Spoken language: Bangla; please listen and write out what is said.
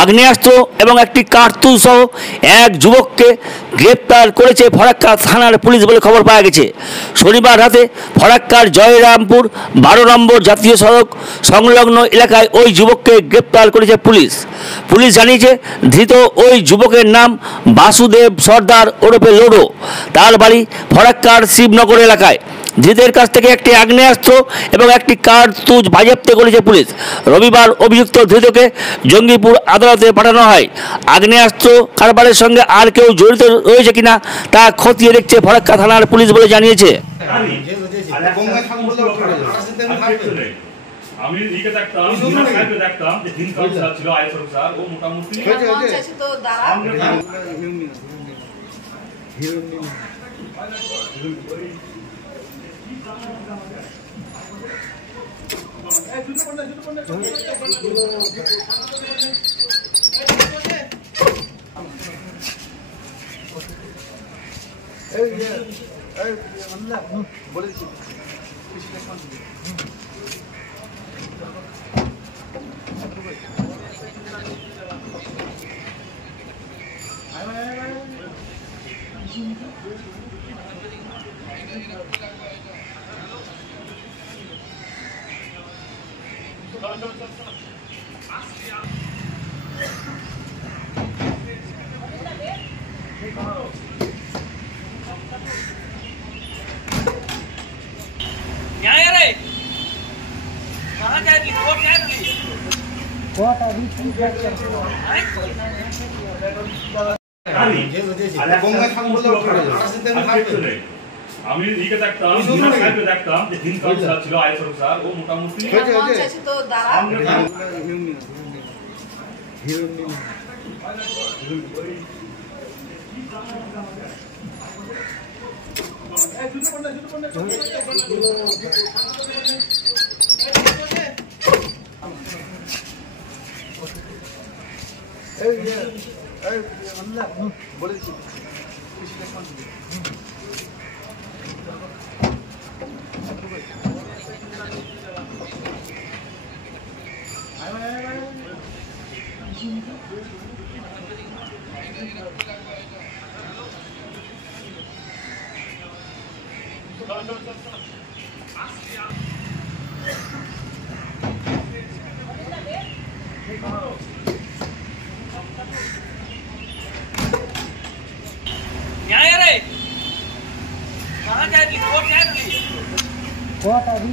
আগ্নেয়াস্ত্র এবং একটি কার্তুজ সহ এক যুবককে গ্রেপ্তার করেছে ফরাক্কা থানার পুলিশ বলে খবর পাওয়া গেছে। শনিবার রাতে ফরাক্কার জয়রামপুর 12 নম্বর জাতীয় সড়ক সংলগ্ন এলাকায় ওই যুবককে গ্রেপ্তার করেছে পুলিশ। পুলিশ জানিয়েছে ধৃত ওই যুবকের নাম বাসুদেব সর্দার ওরফে লোডো। তার বাড়ি ফরাক্কার শিবনগর এলাকায়। ধৃতের কাছ থেকে একটি আগ্নেয়াস্ত্র এবং একটি কার্তুজ বাজেয়াপ্ত করেছে পুলিশ। রবিবার অভিযুক্ত ধৃতকে জঙ্গিপুর আদালতে পাঠানো হয়। আগ্নেয়াস্ত্র কারবারের সঙ্গে আর কেউ জড়িত রয়েছে কিনা তা খতিয়ে দেখছে ফরাক্কা থানার পুলিশ বলে জানিয়েছে। আমি লিখে দেখতাম দেখতাম যে দিন কাল ছিল আইসর স্যার ও মোটামুটি আমি লিখে দেখতাম দেখতাম যে দিন কাল ছিল আইসর স্যার ও মোটামুটি What are we